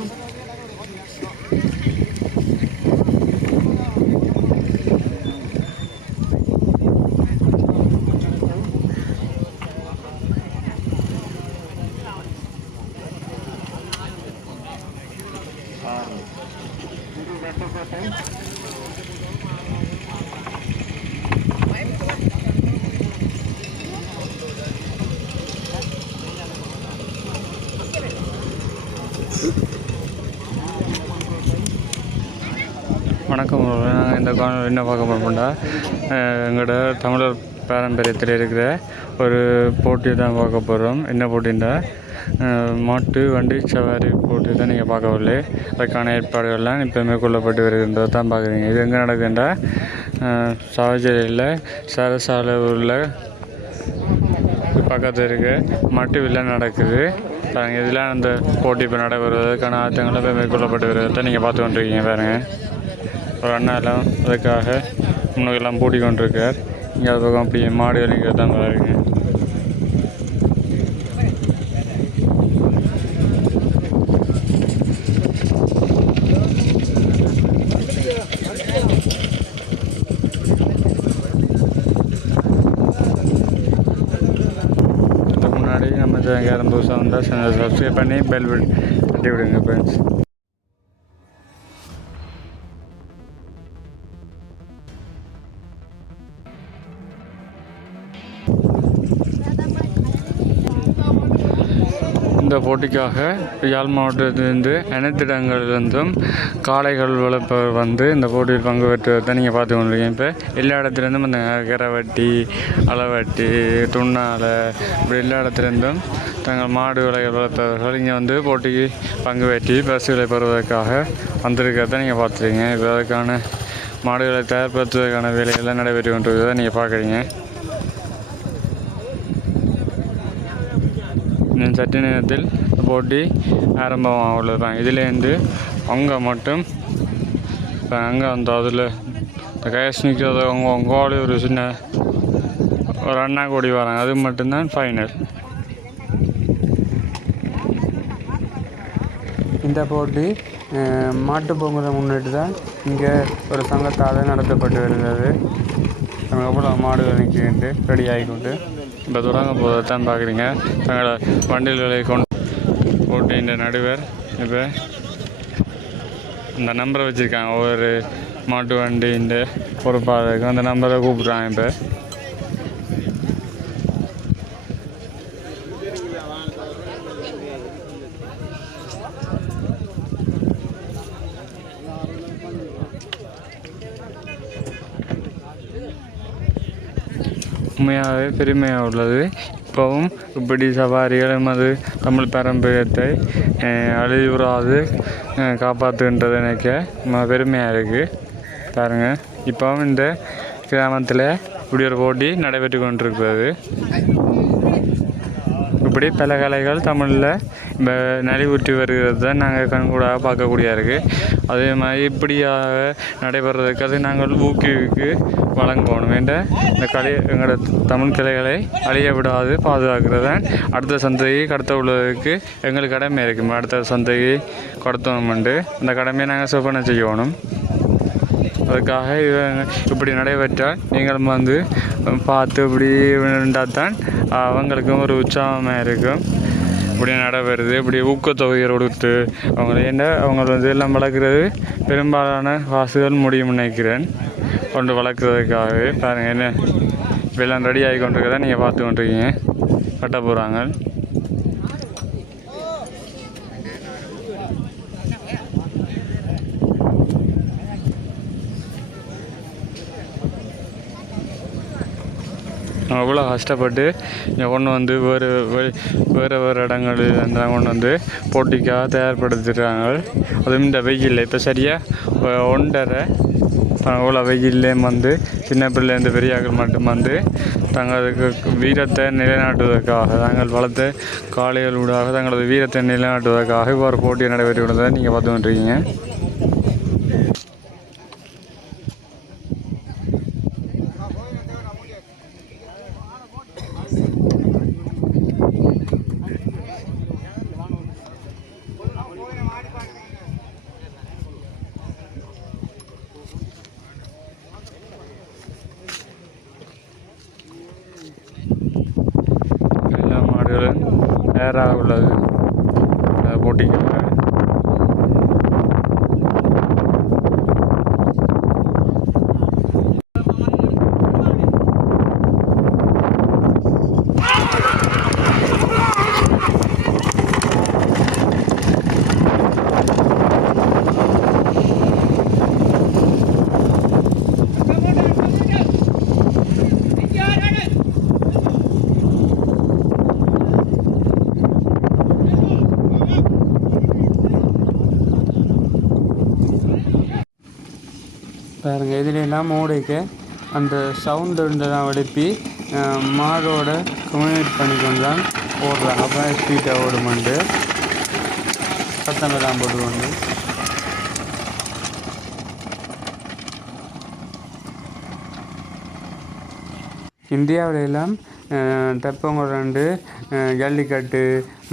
Mm-hmm. இந்த காணொலி என்ன பார்க்க போகிறோம்னா எங்களோட தமிழர் பாரம்பரியத்தில் இருக்கிற ஒரு போட்டி தான் பார்க்க போகிறோம் என்ன போட்டின்னா மாட்டு வண்டி சவாரி போட்டி தான் நீங்கள் பார்க்கவில்லை அதுக்கான ஏற்பாடுகள்லாம் இப்போ மேற்கொள்ளப்பட்டு வருகின்றது தான் பார்க்குறீங்க. இது எங்கே நடக்குதுன்னா சாவச்சேரியில் சரசாலை உள்ள பக்கத்தில் இருக்க மட்டு விழா நடக்குது. இதெல்லாம் இதில் அந்த போட்டி இப்போ நடைபெறுவதற்கான ஆயத்தங்களும் இப்போ மேற்கொள்ளப்பட்டு வருவதை நீங்கள் பார்த்து கொண்டிருக்கீங்க பாருங்கள் ஒரு அண்ணா எல்லாம் அதுக்காக முன்னுக்கெல்லாம் பூட்டி கொண்டிருக்கார் இங்கே அது பக்கம் அப்படி மாடு வலிக்கிறது தான் பாருங்க இதுக்கு முன்னாடி நம்ம சேனல் புதுசாக வந்தால் சப்ஸ்கிரைப் பண்ணி பெல் பட்டன் தட்டி விடுங்க ஃப்ரெண்ட்ஸ் இந்த போட்டிக்காக யாழ் மாவட்டத்திலிருந்து அனைத்து இடங்களிலிருந்தும் காளைகள் வளர்ப்பவர் வந்து இந்த போட்டியில் பங்கு பெற்றுவதை நீங்கள் பார்த்து கொண்டிருக்கீங்க. இப்போ எல்லா இடத்துலேருந்தும் அந்த கரவட்டி அளவட்டி துண்ணாலை இப்படி எல்லா இடத்துலேருந்தும் தங்கள் மாடு விலைகள் வளர்ப்பவர்கள் இங்கே வந்து போட்டிக்கு பங்கு பெற்றி பரிசுகளை பெறுவதற்காக வந்திருக்கிறத நீங்கள் பார்த்துருக்கீங்க. இப்போ அதுக்கான மாடுகளை தயார்படுத்துவதற்கான வேலைகள்லாம் நடைபெற்று கொண்டிருக்கிறத நீங்கள் பார்க்குறீங்க. இன்னும் சற்று நேரத்தில் போட்டி ஆரம்பமாக உள்ளதுதான் இதுலேருந்து அங்கே மட்டும் இப்போ அங்கே அந்த அதில் இந்த கயஸ் நிற்கிறது அவங்க கோலி ஒரு சின்ன ஒரு அண்ணா கூடி வராங்க. அது மட்டும்தான் ஃபைனல் இந்த போட்டி மாட்டு பொங்கலை முன்னிட்டு தான் இங்கே ஒரு சங்கத்தால் நடத்தப்பட்டு வருகிறது. அதுக்கப்புறம் மாடுகள் நிற்கிட்டு ரெடி ஆகிக்கொண்டு இப்போ தொடங்க போதை தான் பார்க்குறீங்க தங்களோட வண்டிகளை கொண்டு போட்டியின் நடுவர் இப்போ இந்த நம்பரை வச்சுருக்காங்க. ஒவ்வொரு மாட்டு வண்டியின் பொறுப்பாளருக்கும் அந்த நம்பரை கூப்பிட்றாங்க இப்போ. உண்மையாகவே பெருமையாக உள்ளது இப்போவும் இப்படி சவாரிகள் எமது தமிழ் பாரம்பரியத்தை அழிவுறாது காப்பாற்றுகின்றது நினைக்க ம- பெருமையாக இருக்குது பாருங்கள் இப்போவும் இந்த கிராமத்தில் இப்படி ஒரு போட்டி நடைபெற்று கொண்டிருக்கிறது. இப்படி பல கலைகள் தமிழில் நலிவுற்றி வருகிறது தான் நாங்கள் கண்கூடாக பார்க்கக்கூடியா இருக்குது அதே மாதிரி இப்படியாக நடைபெறதுக்கு அது நாங்கள் ஊக்குவிக்கு வழங்கணும். என்ற இந்த கலை எங்களோட தமிழ் கலைகளை அழிய விடாது பாதுகாக்கிறது தான் அடுத்த சந்தையை கடத்த உள்ளதுக்கு எங்களுக்கு கடமை இருக்குது அடுத்த சந்தையை கடத்தணுமெண்டு. அந்த கடமையை நாங்கள் சொப்பனை செய்யணும். அதுக்காக இவங்க இப்படி நடைபெற்றால் நீங்களும் வந்து பார்த்து இப்படி இருந்தால் தான் அவங்களுக்கும் ஒரு உற்சாகமாக இருக்கும். இப்படி நடைபெறுது இப்படி ஊக்கத்தொகை கொடுத்து அவங்கள என்ன அவங்களை வந்து எல்லாம் வளர்க்குறது பெரும்பாலான வாசுகள் முடியும் நினைக்கிறேன். கொண்டு வளர்க்குறதுக்காகவே. பாருங்கள் என்ன வெள்ளம் ரெடி ஆகி கொண்டிருக்கதான் நீங்கள் பார்த்து கொண்டிருக்கீங்க கட்ட போகிறாங்க அவ்வளோ கஷ்டப்பட்டு இங்கே கொண்டு வந்து வேறு வேறு வேறு இடங்களில் இருந்தால் கொண்டு வந்து போட்டிக்காக தயார்படுத்துகிறாங்க அதுவும் இந்த வெயில் இப்போ சரியாக ஒன்றரை அவ்வளோ வெயில்லேயும் வந்து சின்ன பிள்ளைலேருந்து பெரியாக்கள் மட்டும் வந்து தங்களுக்கு வீரத்தை நிலைநாட்டுவதற்காக தாங்கள் வளர்த்த காளைகள் ஊடாக தங்களது வீரத்தை நிலைநாட்டுவதற்காக இவ்வாறு போட்டி நடைபெற்று கொண்டதை நீங்கள் பார்த்து கொண்டிருக்கீங்க. கூடாது உள்ளது பாருங்கள் போட்டிக்காக பாருங்க அந்த சவுண்டெல்லாம் எழுப்பி மாடோட கம்யூனிகேட் பண்ணிக்கொண்டு தான் ஓடுறாங்க அப்போ ஸ்பீட்டாக ஓடுமண்டு சத்தம் எல்லாம் போட்டுக்கொண்டு. இந்தியாவில எல்லாம் தெப்பங்குரண்டு ஜல்லிக்கட்டு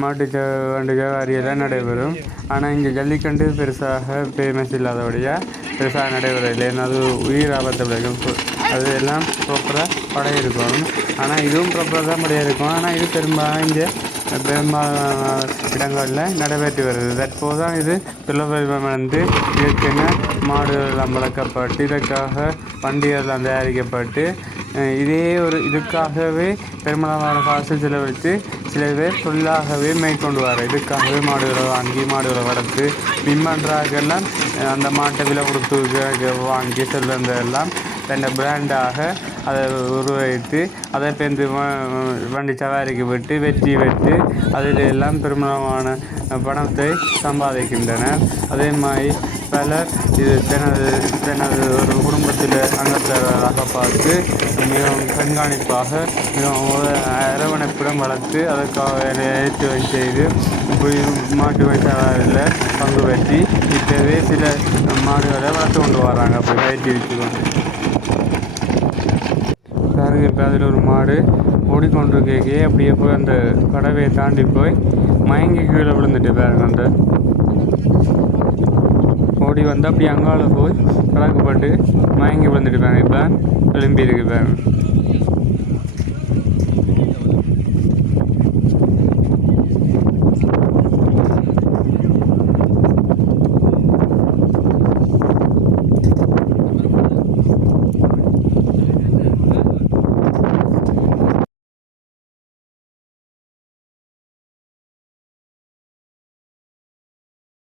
மாட்டு வண்டு ஜவாரி எல்லாம் நடைபெறும். ஆனால் இங்கே ஜல்லிக்கட்டு பெருசாக ஃபேமஸ் இல்லாதபடியாக விவசாய நடைமுறையில் ஏன்னா அது உயிர் ஆபத்து விளைக்கும் சு- அது எல்லாம் ப்ராப்பராக படை இருக்கும் ஆனால் இதுவும் ப்ராப்பராக தான் படையாக இருக்கும் ஆனால் இது பெரும்பாலும் இங்கே பெரும்பாலான இடங்களில் நடைபெற்று வருது. தற்போது தான் இது பிள்ளவெல்வம் வந்து இதுக்கென மாடுகள் வளர்க்கப்பட்டு இதற்காக வண்டிகள்லாம் தயாரிக்கப்பட்டு இதே ஒரு இதுக்காகவே பெருமளவான காசு செலவழித்து சில பேர் தொழிலாகவே மேற்கொண்டு வர இதுக்காகவே மாடுகளை வாங்கி மாடுகளை வளர்த்து மின்மன்றாக்கெல்லாம் அந்த மாட்டை விலை கொடுத்து வாங்கி செல்வந்தெல்லாம் தன்னை பிராண்டாக அதை உருவகித்து அதை பேருந்து வண்டி சவாரிக்கு விட்டு வெற்றி பெற்று அதில் எல்லாம் பெருமளவான பணத்தை சம்பாதிக்கின்றனர். அதே மாதிரி பலர் இது தனது தனது ஒரு குடும்பத்தில் அங்கத்தவராக பார்த்து மிகவும் கண்காணிப்பாக மிகவும் அரவணைப்புடன் வளர்த்து அதற்காக ஏற்று செய்து மாட்டு வயசாளரில் பங்கு பற்றி இப்போவே சில மாடுகளை வளர்த்து கொண்டு வராங்க. அப்படி பயிற்சி கொண்டு. இப்போ அதில் ஒரு மாடு ஓடிக்கொண்டிருக்கே அப்படியே போய் அந்த கடவையை தாண்டி போய் மயங்கி கீழே விழுந்துட்டு பாருங்க அந்த ஓடி வந்து அப்படி அங்கால போய் கலக்கப்பட்டு மயங்கி விழுந்துட்டு பாருங்க. இப்போ எழும்பியிருக்கு பாருங்க.